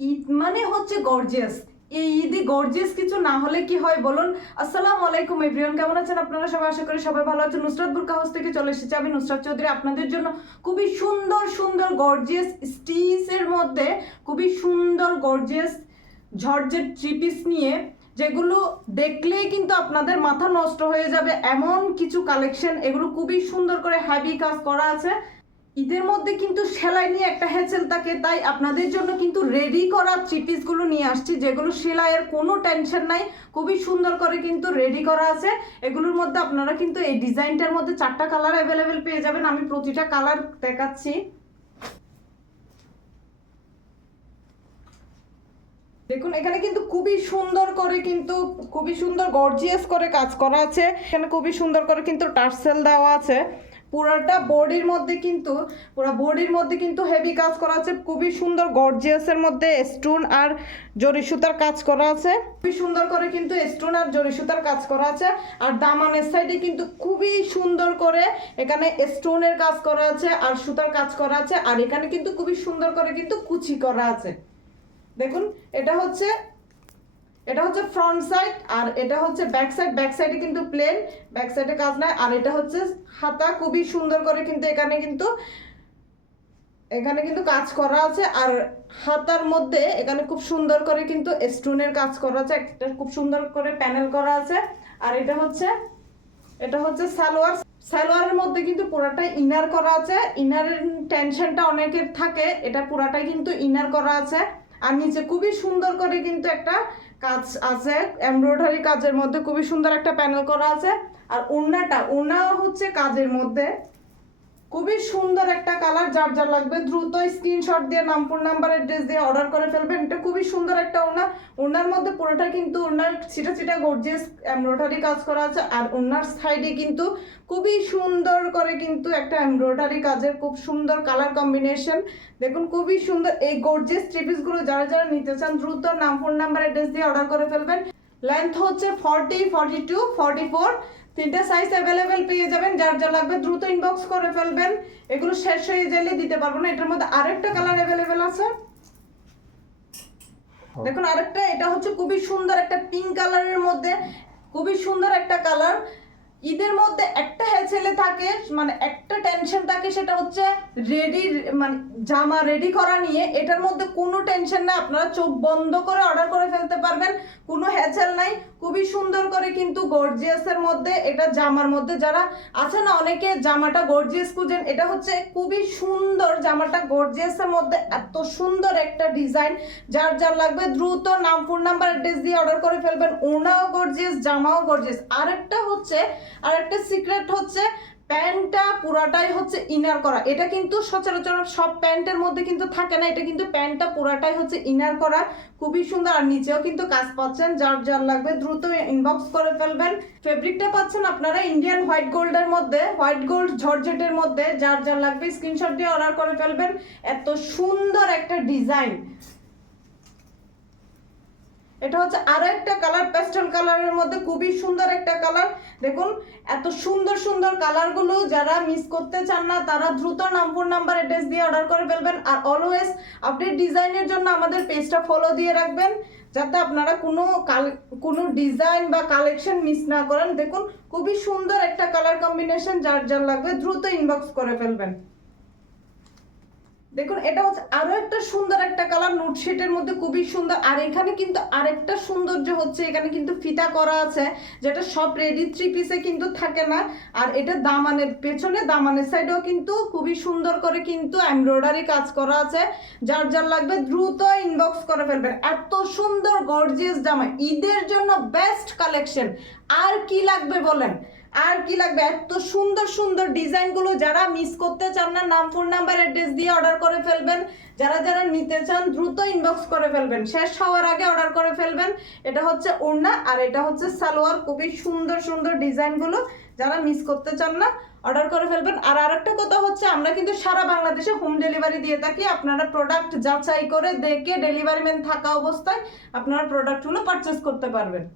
ঈদ মানে হচ্ছে গর্জিয়াস এই ঈদে গর্জিয়াস কিছু না হলে কি হয় বলুন? আসসালামু আলাইকুম এভরিওয়ান কেমন আছেন আপনারা? সবাই আশা করি সবাই ভালো আছেন। নুসরাত বুরকা হাউস থেকে চলে এসেছি আমি, নুসরাত চৌধুরী। আপনাদের জন্য খুবই সুন্দর সুন্দর গর্জিয়াস স্টিচের মধ্যে খুবই সুন্দর গর্জিয়াস ঝরঝের ট্রিপিস নিয়ে, যেগুলো দেখলেই কিন্তু আপনাদের মাথা নষ্ট হয়ে যাবে। এমন কিছু কালেকশন এগুলো খুবই সুন্দর করে হ্যাভি কাজ করা আছে। ঈদের মধ্যে কিন্তু সেলাই নিয়ে একটা হ্যাচেল থাকে, তাই আপনাদের জন্য কিন্তু রেডি করা থ্রি পিসগুলো নিয়ে আসছি, যেগুলো সেলাইয়ের কোনো টেনশন নাই, খুবই সুন্দর করে কিন্তু রেডি করা আছে। এগুলোর মধ্যে আপনারা কিন্তু এই ডিজাইনটার মধ্যে চারটা কালার অ্যাভেলেবেল পেয়ে যাবেন, আমি প্রতিটা কালার দেখাচ্ছি। দেখুন, এখানে কিন্তু খুবই সুন্দর করে কিন্তু, খুবই সুন্দর গর্জিয়াস করে কাজ করা আছে। এখানে খুবই সুন্দর করে কিন্তু টার্সেল দেওয়া আছে। পুরাটা বডির মধ্যে কিন্তু, পুরো বডির মধ্যে কিন্তু হেভি কাজ করা আছে। খুবই সুন্দর গর্জিয়াসের মধ্যে স্টোন আর জরি সুতার কাজ করা আছে। খুবই সুন্দর করে কিন্তু স্টোন আর জরি সুতার কাজ করা আছে। আর দামানের সাইডে কিন্তু খুবই সুন্দর করে এখানে স্টোনের কাজ করা আছে আর সুতার কাজ করা আছে। আর এখানে কিন্তু খুবই সুন্দর করে কিন্তু কুচি করা আছে। দেখুন, এটা হচ্ছে এটা হচ্ছে ফ্রন্ট সাইড আর এটা হচ্ছে ব্যাক সাইড ব্যাক সাইডে কিন্তু প্লেন ব্যাক সাইডে কাজ নাই। আর এটা হচ্ছে হাতা, খুবই সুন্দর করে কিন্তু এখানে কিন্তু এখানে কিন্তু কাজ করা আছে। আর হাতার মধ্যে এখানে খুব সুন্দর করে কিন্তু স্টোনের কাজ করা আছে। একটা খুব সুন্দর করে প্যানেল করা আছে। আর এটা হচ্ছে এটা হচ্ছে সালোয়ার। সালোয়ারের মধ্যে কিন্তু পুরাটাই ইনার করা আছে। ইনারের টেনশনটা অনেকের থাকে। এটা পুরাটাই কিন্তু ইনার করা আছে। আর নিচে খুবই সুন্দর করে কিন্তু একটা কাজ আছে এমব্রয়ডারি কাজের মধ্যে খুবই সুন্দর একটা প্যানেল করা আছে। আর ওড়নাটা ওড়না হচ্ছে কাজের মধ্যে। খুবই সুন্দর একটা কালার, যার যার লাগবে দ্রুত স্ক্রিনশট দিয়ে নামপুর নাম্বার অ্যাড্রেস দিয়ে অর্ডার করে ফেলবেন। এটা খুবই সুন্দর একটা ওড়না। ওনার মধ্যে পুরোটা কিন্তু ওনার ছিটা ছিটা গর্জিয়াস এমব্রয়ডারি কাজ করা আছে। আর ওনার সাইডে কিন্তু খুবই সুন্দর করে কিন্তু একটা এমব্রয়ডারি কাজের খুব সুন্দর কালার কম্বিনেশন দেখুন, খুবই সুন্দর। এই গর্জিয়াস ট্রিপিসগুলো যারা যারা নিতে চান, দ্রুত নাম ফোন নাম্বার অ্যাড্রেস দিয়ে অর্ডার করে ফেলবেন। লেন্থ হচ্ছে forty forty two forty four তিনটা সাইজ অ্যাভেলেবেল পেয়ে যাবেন যার যা লাগবে দ্রুত ইনবক্স করে ফেলবেন। এগুলো শেষ হয়ে গেলে দিতে পারব না এটার মধ্যে আরেকটা কালার অ্যাভেলেবেল আছে। দেখুন আরেকটা এটা হচ্ছে খুবই সুন্দর একটা পিঙ্ক কালারের মধ্যে খুবই সুন্দর একটা কালার ঈদের মধ্যে একটা ছেলে থাকে মানে একটা টেনশন থাকে সেটা হচ্ছে রেডি মানে জামা রেডি করা নিয়ে এটার মধ্যে কোনো টেনশন না আপনারা চোখ বন্ধ করে অর্ডার করে ফেলতে পারবেন, কোনো হ্যাচেল নাই, খুবই সুন্দর করে কিন্তু গর্জিয়াসের মধ্যে এটা জামার মধ্যে যারা আছে না, অনেকে জামাটা গর্জিয়াস খুঁজেন, এটা হচ্ছে খুবই সুন্দর জামাটা গর্জিয়াসের মধ্যে এত সুন্দর একটা ডিজাইন যার যার লাগবে দ্রুত নাম ফোন নাম্বার অ্যাড্রেস দিয়ে অর্ডার করে ফেলবেন, ওনাও গর্জিয়াস জামাও গর্জিয়াস আরেকটা হচ্ছে আরেকটা সিক্রেট হচ্ছে, প্যান্টটা পুরাটাই হচ্ছে ইনার করা। এটা কিন্তু সচরাচর সব প্যান্টের মধ্যে কিন্তু থাকে না, এটা কিন্তু প্যান্টটা পুরাটাই হচ্ছে ইনার করা। খুবই সুন্দর, আর নিচেও কিন্তু কাজ পাচ্ছেন, যার যার লাগবে দ্রুত ইনবক্স করে ফেলবেন। ফেব্রিকটা পাচ্ছেন আপনারা ইন্ডিয়ান হোয়াইট গোল্ডের মধ্যে হোয়াইট গোল্ড ঝরঝেটের মধ্যে, যার যার লাগবে স্ক্রিনশট দিয়ে অর্ডার করে ফেলবেন। এত সুন্দর একটা ডিজাইন এটা হচ্ছে আরও একটা কালার প্যাস্টেল কালারের মধ্যে খুবই সুন্দর একটা কালার দেখুন, এত সুন্দর সুন্দর কালারগুলো যারা মিস করতে চান না, তারা দ্রুত নাম্বার নাম্বার অ্যাড্রেস দিয়ে অর্ডার করে ফেলবেন। আর অলওয়েজ আপডেট ডিজাইনের জন্য আমাদের পেজটা ফলো দিয়ে রাখবেন, যাতে আপনারা কোনো কোনো ডিজাইন বা কালেকশন মিস না করেন। দেখুন, খুবই সুন্দর একটা কালার কম্বিনেশন যার যার লাগবে দ্রুত ইনবক্স করে ফেলবেন। দেখুন, এটা হচ্ছে আরও একটা সুন্দর একটা কালার নোট মধ্যে খুবই সুন্দর। আর এখানে কিন্তু আরেকটা সৌন্দর্য হচ্ছে, এখানে কিন্তু ফিতা করা আছে, যেটা সব রেডি থ্রি পিসে কিন্তু থাকে না। আর এটা দামানের, পেছনে দামানের সাইডেও কিন্তু খুবই সুন্দর করে কিন্তু এমব্রয়ডারি কাজ করা আছে। যার যার লাগবে দ্রুত ইনবক্স করে ফেলবেন। এত সুন্দর গর্জিয়াস জামা। ঈদের জন্য বেস্ট কালেকশন আর কি লাগবে বলেন? আর কি লাগবে? এত সুন্দর সুন্দর ডিজাইনগুলো যারা মিস করতে চান না নাম ফোন নাম্বার অ্যাড্রেস দিয়ে অর্ডার করে ফেলবেন। যারা যারা নিতে চান, দ্রুত ইনবক্স করে ফেলবেন। শেষ হওয়ার আগে অর্ডার করে ফেলবেন। এটা হচ্ছে ওড়না আর এটা হচ্ছে সালোয়ার। খুবই সুন্দর সুন্দর ডিজাইনগুলো যারা মিস করতে চান না অর্ডার করে ফেলবেন। আর আরেকটা কথা হচ্ছে, আমরা কিন্তু সারা বাংলাদেশে হোম ডেলিভারি দিয়ে থাকি। আপনারা প্রোডাক্ট যাচাই করে দেখে ডেলিভারি ম্যান থাকা অবস্থায় আপনারা প্রোডাক্টগুলো পারচেস করতে পারবেন।